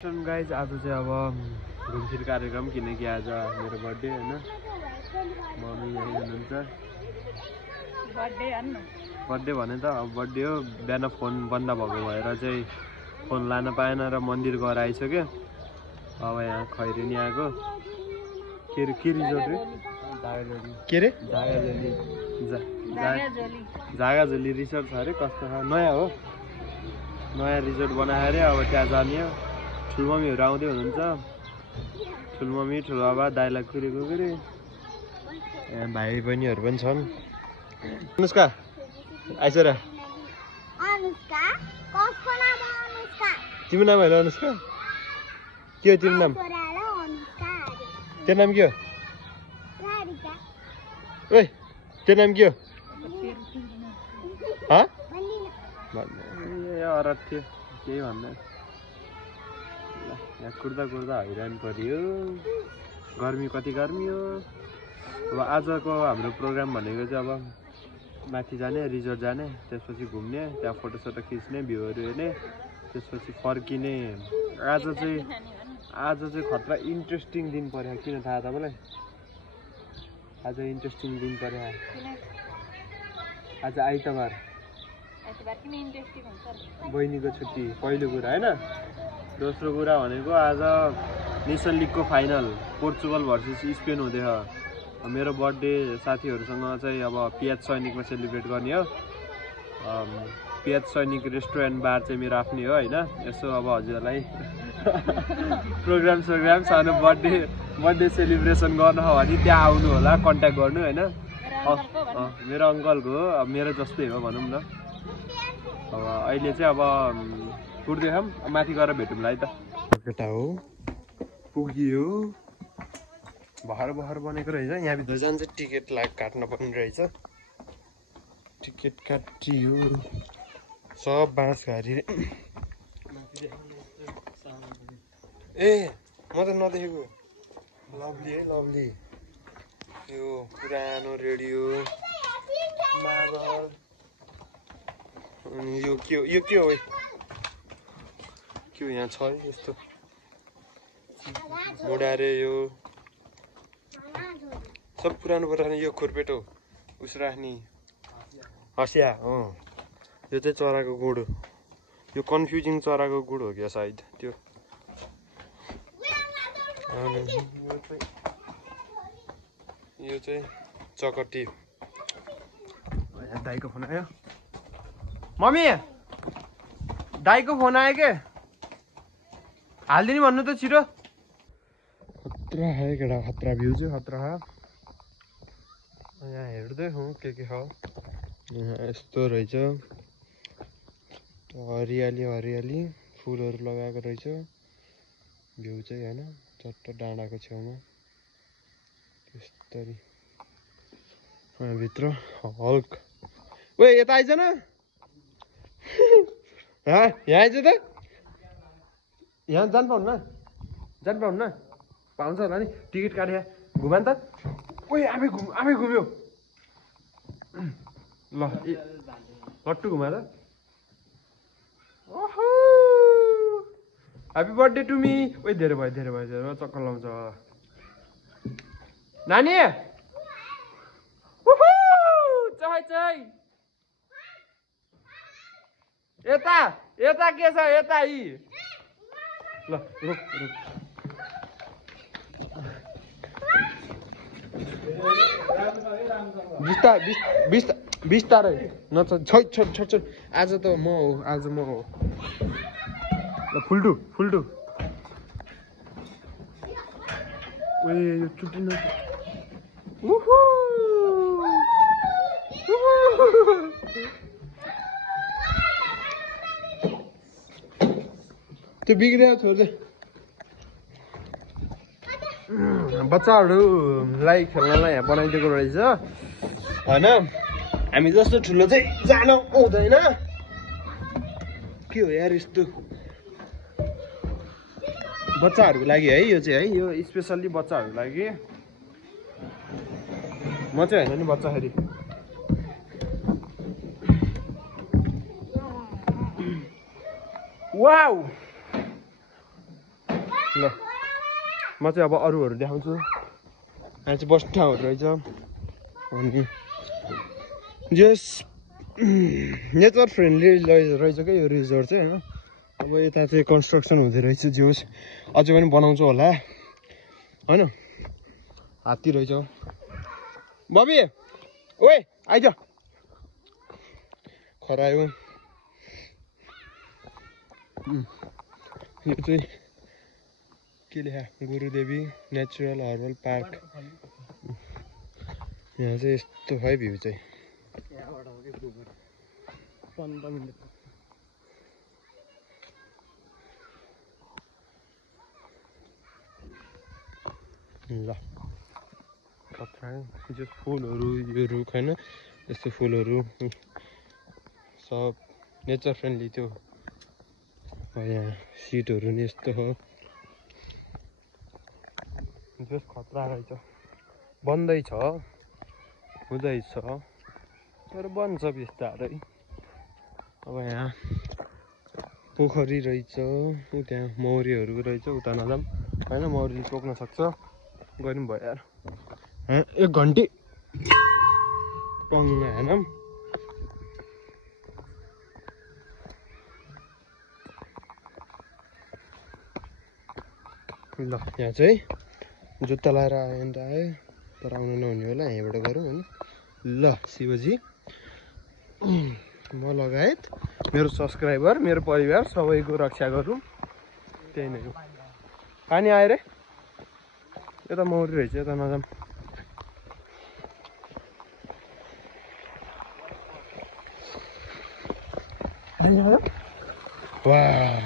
Guys आज चाहिँ अब घुमफिर कार्यक्रम किनकि आज मेरो बर्थडे हैन मम्मी यही हुनुहुन्छ बर्थडे भने त अब बर्थडे हो बिहान फोन बन्द भएको भएर चाहिँ फोन लान पाएन र मन्दिर गएर आइसक्यो अब यहाँ खैरेनी आएको के रिजोर्ट रे जागाजोली रिसोर्ट छ अरे कस्तो छ नयाँ हो नयाँ रिजोर्ट बनायो अरे अब त्यहाँ जाने हो ठुलमम्मीहरू आउँदै हुनुहुन्छ ठुलमम्मी ठुलबाबा दाइला कुरेको कुरे यहाँ भाइ बहिनीहरू पनि छन् अनुष्का आइस र तिम्रो नाम होइन अनुष्का के हो तिम्रो नाम तेरो नाम के हो ओइ तेरो नाम के हो अरब थियो केही भन्दैन यहाँ कुर्दा हैरान पर्यो गर्मी कति गर्मी हो अब आजको हाम्रो प्रोग्राम भनेको चाहिँ अब माथि जाने रिजोर्ट जाने त्यसपछि घुम्ने त्यहाँ फोटोसोटो खिच्ने भ्यूहरू हेर्ने त्यसपछि फर्किने आज चाहिँ खतरा इन्ट्रेस्टिङ दिन पर्यो किन थाहा तपाईँलाई आज इन्ट्रेस्टिङ दिन पर्यो आज आइतबार बहिनीको छुट्टी पहिलो कुरा होइन दोस्रो कुरा भनेको आज नेसन लिगको फाइनल पोर्चुगल भर्सेस स्पेन हुँदैछ मेरो बर्थडे साथीहरूसँग चाहिँ अब पियाज सैनिकमा सेलिब्रेट गर्ने हो पियाज सैनिक रेस्टुरेन्ट बार चाहिँ मेरो आफ्नै हो होइन यसो अब हजुरहरूलाई प्रोग्राम सानो बर्थडे सेलिब्रेसन गर्न हो भने त्यहाँ आउनु होला कन्ट्याक्ट गर्नु होइन मेरो अङ्कलको हो अब मेरो जस्तै हो भनौँ न अब अहिले चाहिँ अब पुग्दैछौँ माथि गएर भेटौँला है त केटा हो पुगियो भर बनेको रहेछ यहाँभित्र जान्छ टिकट काट्न पर्ने रहेछ टिकट काटियो सब बाँस घारी ए म त नदेखेको लभली है लभली यो पुरानो रेडियो मार्बल यो के हो के हो यहाँ छ यस्तो मोडारे यो सब पुरानो यो खुर्पेटो उस राख्ने हँसिया यो चाहिँ चराको गुड हो यो कन्फ्युजिङ चराको गुड हो क्या सायद त्यो यो चाहिँ चकटी दाइको फोन आयो मम्मी दाइको फोन आयो के हालिदिनु भन्नु त छिटो खतरा है केटा खतरा भ्यू चाहिँ खतरा यहाँ हेर्दै हौ के छ यहाँ यस्तो रहेछ हरियाली फुलहरू लगाएको रहेछ भ्यू चाहिँ होइन चट्ट डाँडाको छेउमा त्यस्तरी भित्र हल्क ओ यता आइज न यहाँ आइज त यहाँ जानु पाउन्न पाउँछ होला नि टिकट काटे घुमा नि त ओइ आफै घुम्यो ल लट्टु घुमा त ओहो ह्याप्पी बर्थडे टु मी ओइ धेरै भयो चक्कर लाउँछ नानी चाइ यता के छ यता यी ल रुक बिस्तारै नच छोड आज त म हो ल फुल्टु ओए यो चुट्टी न त्यो बिग्रियो छोड बच्चाहरूलाई खेल्नलाई यहाँ बनाइदिएको रहेछ होइन हामी जस्तो ठुलो चाहिँ जान आउँदैन के हो यार यस्तो बच्चाहरूको लागि है यो चाहिँ है यो स्पेसल्ली बच्चाहरूको लागि म चाहिँ होइन नि बच्चाखेरि वाउ ल म चाहिँ अब अरूहरू देखाउँछु। यहाँ चाहिँ बस्ने ठाउँहरू रहेछ अनि जस नेचर फ्रेन्डली रहेछ क्या यो रिजोर्ट चाहिँ होइन। अब यता चाहिँ कन्स्ट्रक्सन हुँदै रहेछ जोस् अझै पनि बनाउँछु होला होइन। हात्ती रहेछ बबी ओए आइज खरायो। यो चाहिँ के लेखा गुरुदेवी नेचुरल हर्बल पार्क। यहाँ चाहिँ यस्तो है भ्यू चाहिँ। ल कत्रा जो फुलहरू यो रुख होइन यस्तो फुलहरू सब नेचर फ्रेन्डली त्यो यहाँ सिटहरू नि यस्तो हो जस खतरा रहेछ। बन्दैछ हुँदैछ तर बन्छ बिस्तारै। अब यहाँ पोखरी रहेछ त्यहाँ मौरीहरू रहेछ उता नजाम होइन मौरी टोक्न सक्छ गऱ्यौँ भयो यार। एक घन्टी टङ्गीमा हेर्न ल यहाँ चाहिँ जुत्ता लाएर आयो भने त आयो तर आउनु नहुने होला यहीँबाट गरौँ होइन। ल शिवजी म लगायत मेरो सब्सक्राइबर मेरो परिवार सबैको रक्षा गरौँ त्यही नै हो। पानी आयो रे यता मौरी रहेछ यता नजाम। वाह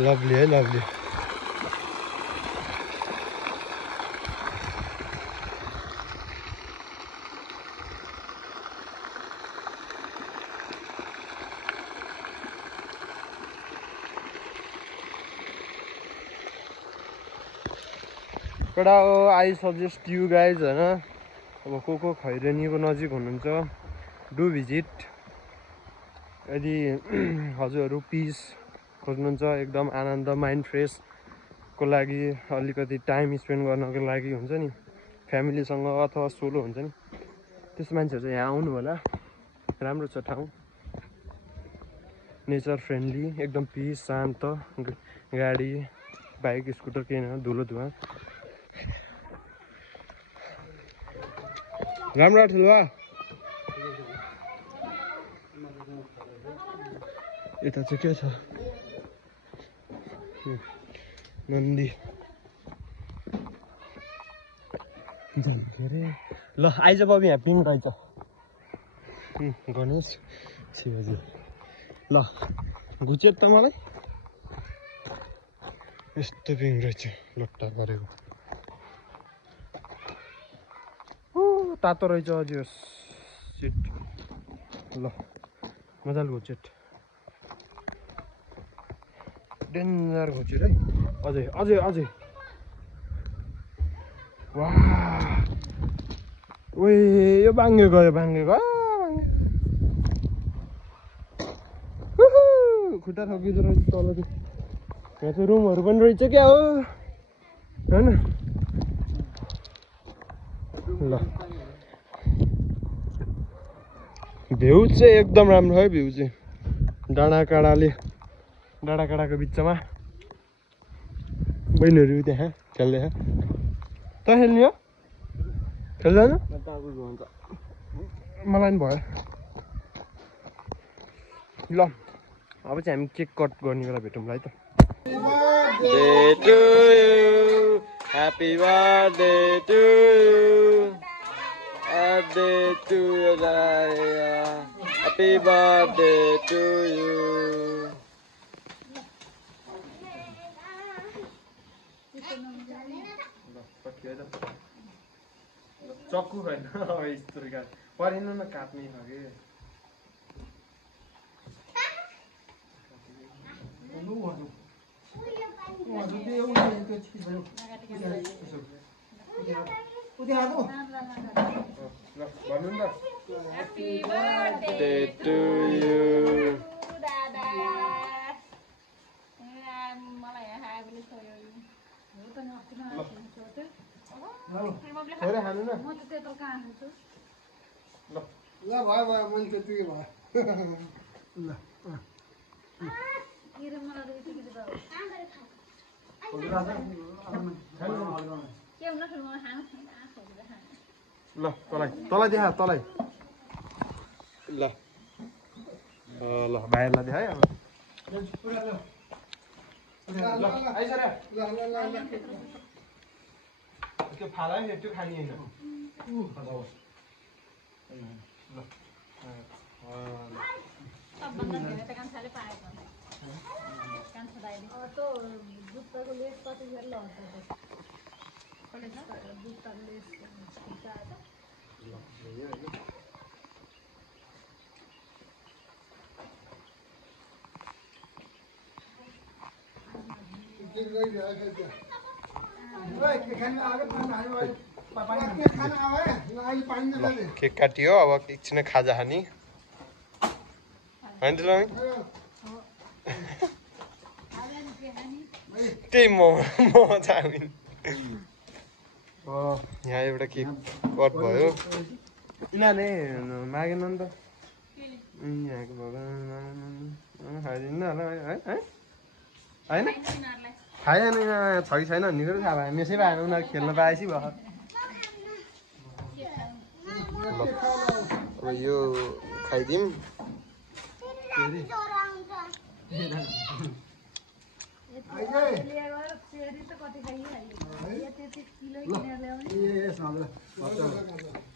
लभली है lovely. I suggest you guys होइन अब को खैरेनीको नजिक हुनुहुन्छ डु भिजिट। यदि हजुरहरू पिस खोज्नुहुन्छ एकदम आनन्द माइन्ड फ्रेसको लागि अलिकति टाइम स्पेन्ड गर्नको लागि हुन्छ नि फ्यामिलीसँग अथवा सोलो हुन्छ नि त्यस्तो मान्छेहरू चाहिँ यहाँ आउनु होला। राम्रो छ ठाउँ नेचर फ्रेन्डली एकदम पिस शान्त गाडी बाइक स्कुटर केही न धुलो धुवा राम्रो ठुलो। यता चाहिँ के छ नन्दी के अरे। ल आइज बबी यहाँ पिङ रहेछ गणेश शिवजी। ल घुचेट त मलाई यस्तो पिङ रहेछ लट्टा गरेको तातो रहेछ अझ यो सिट। ल मजाले घुचेट डेन्जर घुचेट है अझै अझै अझै। वाह ओए यो बाङ्गे गयो खुट्टा ठोकिँदो रहेछ तल चाहिँ। यहाँ चाहिँ रुमहरू पनि रहेछ क्या हो होइन। ल भ्यू चाहिँ एकदम राम्रो है भ्यू चाहिँ डाँडाकाँडाको बिचमा बहिनीहरू त्यहाँ खेल्दै त खेल्ने हो खेल्दैन मलाई पनि भयो। ल अब चाहिँ हामी केक कट गर्ने बेला भेटौँला है त। Happy birthday to you. Birthday to you, Raya. Happy birthday to you. चक्कु होइन यस्तो परेन न काट्ने खाले Happy birthday to you. अरे खानु न म त त्यत्रो कहाँ खान्छु ल ल भयो भयो मैले त्यतिकै भयो ल के रे मलाई त यति के हुन ठुलो मलाई खानु ल तँलाई देखा तँलाई ल ल भाइहरूलाई देखाए अब ल आइसर त्यो फाला नि त्यो खाने होइन सबभन्दा धेरै त कान्छाले पाएको कान्छा दाइले त्यो जुत्ताको लेस कतिखेर लगाउँछ जुत्ताको लेस केक काटियो अब एकछिन खाजा खाने होइन त्यही मोमो चाउमिन यहाँ एउटा केक कट भयो यिनीहरूले मागेन नि त यहाँको भगवान् खाइदिनु होला है होइन खाएन यहाँ छ कि छैन भन्ने कुरो थाहा भयो मेसै पाएन उनीहरू खेल्न पाएपछि भयो अब यो खाइदिउँ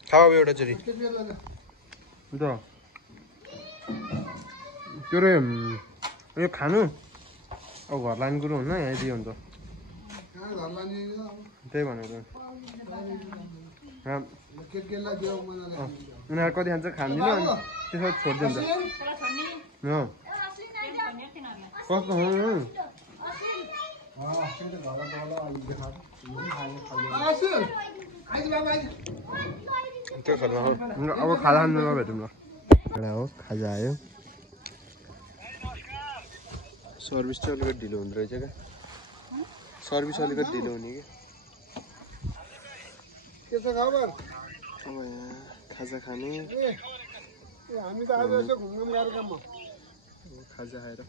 खाऊ अब एउटा चोरी त त्यो रे यो खानु अब घर लाने कुरो हुन्न यहाँ दियो भने त त्यही भनेको उनीहरू कति खान्छ खाँदिनँ अनि त्यसो छोडिदियो नि त कस्तो त्यो खाजा अब खाजा खानुमा भेटौँ ल एउटा हो खाजा आयो सर्भिस चाहिँ अलिकति ढिलो हुँदो रहेछ क्या सर्भिस अलिकति ढिलो हुने के छ खबर अब यहाँ खाजा खाने हामी त आज यसो घुम्न गएको काममा खाजा खाएर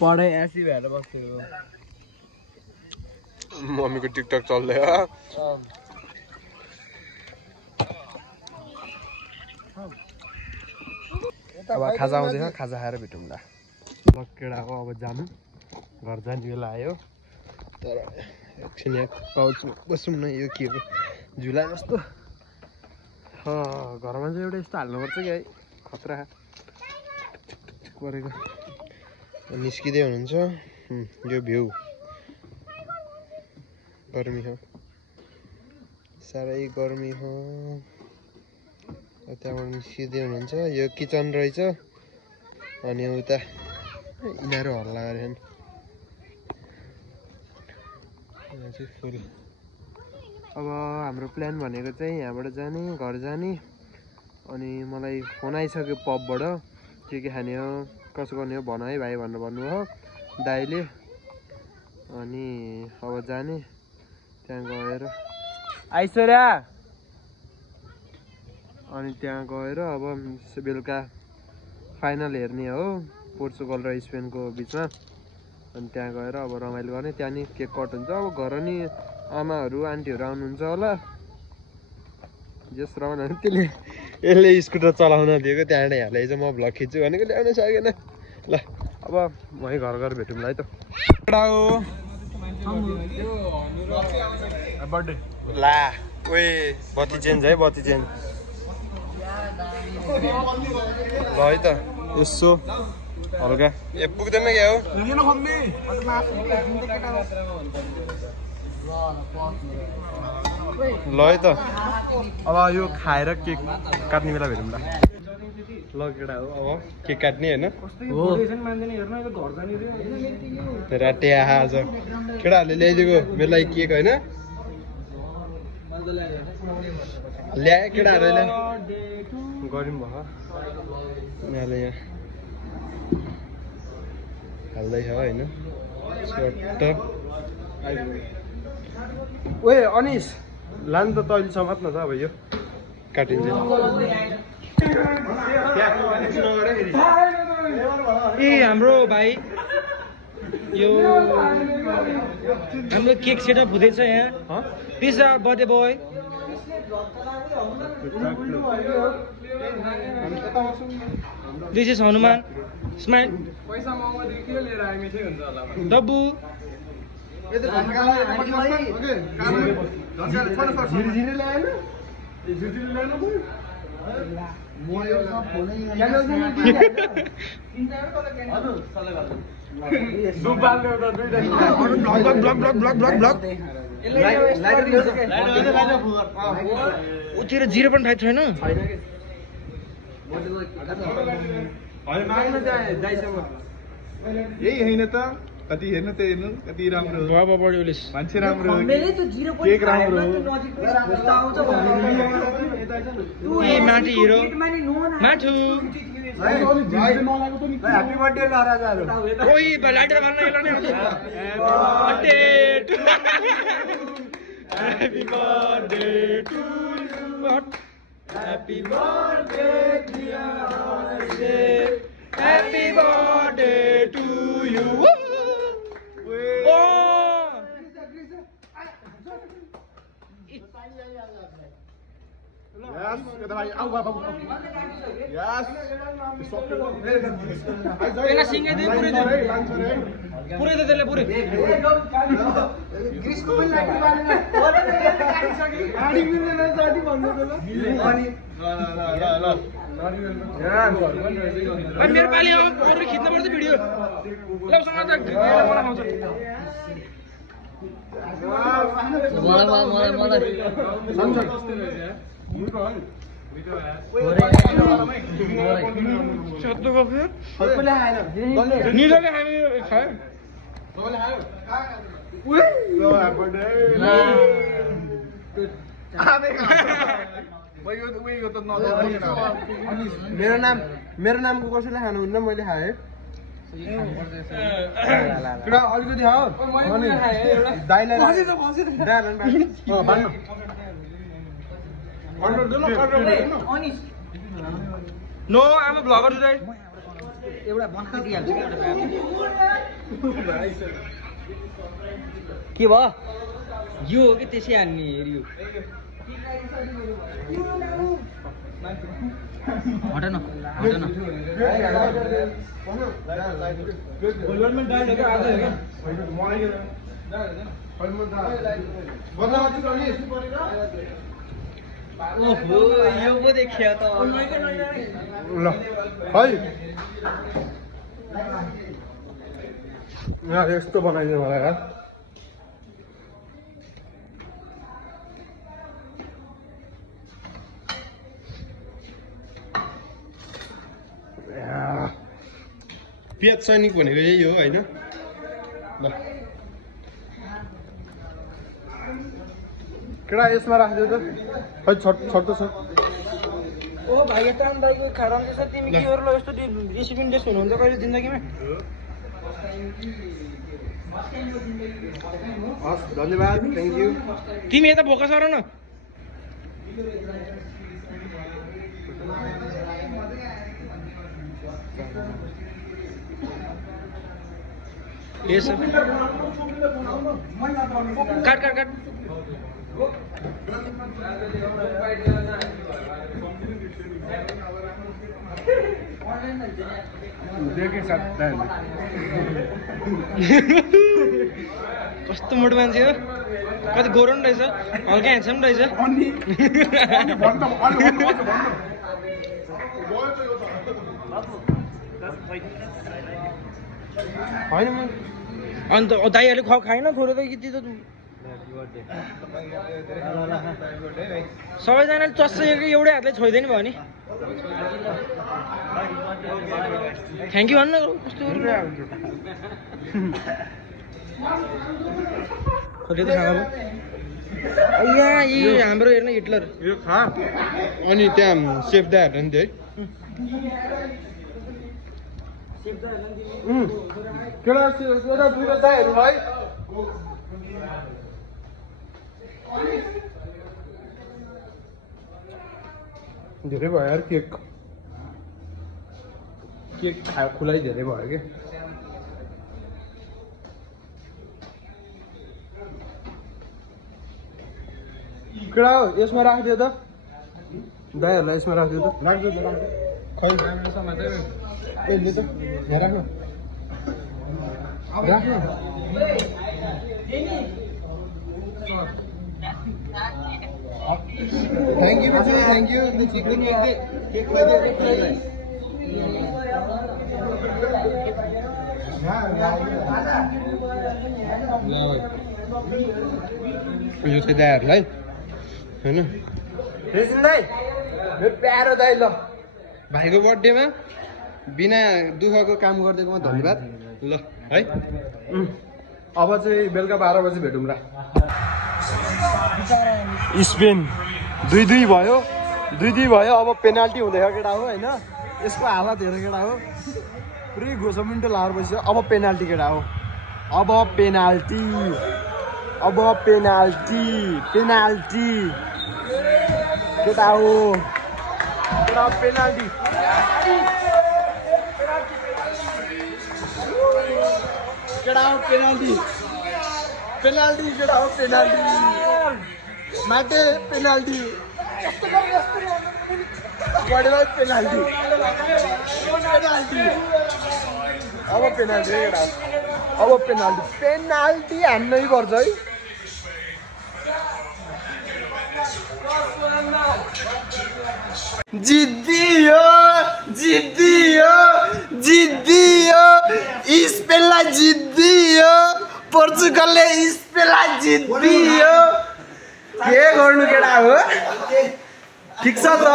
पढाइ एसी भएर बसेको मम्मीको टिकटक चल्दै हो अब खाजा आउँदैन खाजा खाएर भेटौँ ल केटा हो अब जानु घर जाने बेला आयो तर एकछिन यहाँ पाउँछु बसौँ न यो के हो झुला जस्तो घरमा चाहिँ एउटा यस्तो हाल्नुपर्छ कि है खतरा गरेको निस्किँदै हुनुहुन्छ यो भ्यू गर्मी हो साह्रै गर्मी हो त्यहाँबाट निस्किँदै हुनुहुन्छ यो किचन रहेछ अनि उता यिनीहरू हल्ला गरेछन् यहाँ चाहिँ फुल अब हाम्रो प्लान भनेको चाहिँ यहाँबाट जाने घर जाने अनि मलाई फोन आइसक्यो पबबाट के खाने हो कसो गर्ने हो भन है भाइ भनेर भन्नुभयो दाइले अनि अब जाने त्यहाँ गएर आइसर्या अनि त्यहाँ गएर अब बेलुका फाइनल हेर्ने हो पोर्चुगल र स्पेनको बिचमा अनि त्यहाँ गएर अब रमाइलो गर्ने त्यहाँ नि केक कट हुन्छ अब घर नि आमाहरू आन्टीहरू आउनुहुन्छ होला जस रमाइलो त्यसले यसले स्कुटर चलाउन दिएको त्यहाँबाट हालेछ म भ्लग खिच्छु भनेको ल्याउन सकेन ल अब वहीँ घर घर भेटौँ ल है त ला ओए बत्ती चेन्ज है बत्ती चेन्ज ल है त यसो हल्का ए पुग्दैन क्या हो ल है त अब यो खाएर केक काट्ने बेला भेटौँ ल ल केटा हो अब केक काट्ने होइन राटे आहा आज केटाहरूले ल्याइदिएको मेरो लागि केक होइन ल्याए केटाहरूले गऱ्यौँ भयो यहाँले यहाँ हाल्दैछ होइन स्पट ओए अनिस लानु त तैँले समात्न त अब यो काटिन्छ ए हाम्रो भाइ यो हाम्रो केक सेटअप हुँदैछ यहाँ this our birthday boy this is Hanuman smile पैसा महँगो के लिएर आए मिठै हुन्छ होला डब्बु झिरझिरे ल्याएन झिरझिरे ल्याएन उतिर 0.5 छैन यही होइन त कति हेर्नु त हेर्नु कति राम्रो बाबा बढी मान्छे राम्रो केक राम्रो ए माटी हिरो माठु ह्याप्पी बर्थडे ल राजाहरु ओइ लाइटर बाल्न यसलाई happy birthday to you happy birthday dear happy birthday to you Yes, kata भाइ आउ बाबा Yes. एना सिंगे दे पुरै दे पुरै दे त्यसले पुरै ग्रिसको पनि लागि बालेन गाडी मिल्दैन साथी भन्नु त ल अनि ल मेरो पाली अरु खिच्न पर्छ भिडियो लौसँग त मलाई आउँछ चत्तो गफे सबैले आएन निजले हामी खायो सबैले खायो मेरो नामको कसैले खानुहुन्न मैले खाएँ अलिकति no I'm a blogger today एउटा बनाइदिइहाल्छु कि के भयो यो हो कि त्यसै हान्ने हेरियो हटन ओहो यो पो देखियो त ल है यस्तो बनाइदिनु मलाई यार पेट सैनिक भनेको यही हो होइन ल केटा यसमा राखिदियो त खै छट्टो छ ओ भाइ यता दाइको खाराम छ तिमी के गर्नु यस्तो रेसिपी टेस्ट हुनुहुन्छ कहिले जिन्दगीमा हस् धन्यवाद थ्याङ्क यू तिमी यता भोका सर न यसो काट काट काट कस्तो मोटो मान्छे हो कति गोरो नि रहेछ हल्का ह्यान्डसम रहेछ होइन म अन्त दाइहरूले खुवा खाएन थोरै त यति त सबैजनाले चस्छ एउटै हातले छोइदिनु भयो नि थ्याङ्क यू भन्न कस्तो यहाँ यी हाम्रो हेर्न हिटलर यो खा अनि त्यहाँ सेफ दाइहरू नि है केटा एउटा दुईवटा चाहियो भाइ धेरै भयो यार केक खुलाइ धेरै भयो कि केटा हो यसमा राखिदियो त दाइहरूलाई यसमा राखिदियो त खै यसले त यहाँ राख्नु राख्नु थ्याङ्क यू बच्चा थ्याङ्क यू चिकन केक यो चाहिँ दाइहरूलाई होइन रेजिन दाइ मेरो प्यारो दाइ ल भाइको बर्थडेमा बिना दुःखको काम गरिदिएकोमा धन्यवाद ल है अब चाहिँ बेलुका 12 बजी भेटौँ ल स्पेन 2-2 भयो 2-2 भयो अब पेनाल्टी हुँदैछ केटा हो होइन यसको हालत हेर केटा हो पुरै घोसो मिन्टो लाएर बसियो अब पेनाल्टी केटा हो अब पेनाल्टी पेनाल्टी केटा हो पेनाल्टी केटा हो पेनाल्टी केटा हो पेनाल्टी माटे पेनाल्टी बढेमा पेनाल्टी अब पेनाल्टी केटा अब पेनाल्टी हान्नै पर्छ है जिद्दियो स्पेनलाई जिद्दियो पोर्चुगलले स्पेनलाई जिद्दियो के गर्नु केटा हो ठिक छ त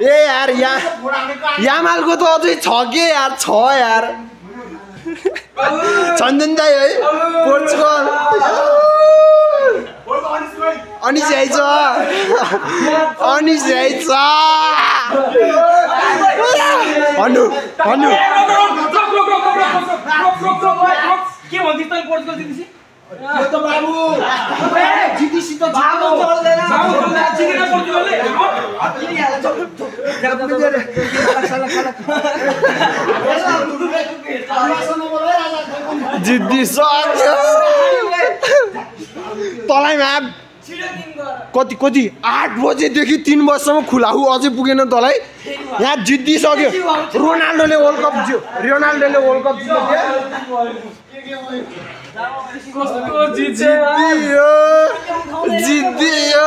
ए यार यामालको त अझै छ के यार छ यार चन्दन दाइ है पोर्चुगल अनिस आइछ भन्नु के भन्दिस् तैँले पोर्चुगल जितेपछि यो त बाबु जितिसी त बाबु चल्दैन जितेन पोर्चुगलले जितिसक्यो तँलाइमा कति 8 बजेदेखि 3 बजीसम्म खुला हो अझै पुगेन तँलाई यहाँ जितिसक्यो रोनाल्डोले वर्ल्ड कप जित्यो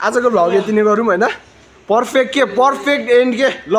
आजको भ्लग यति नै गरौँ होइन पर्फेक्ट एन्ड के ल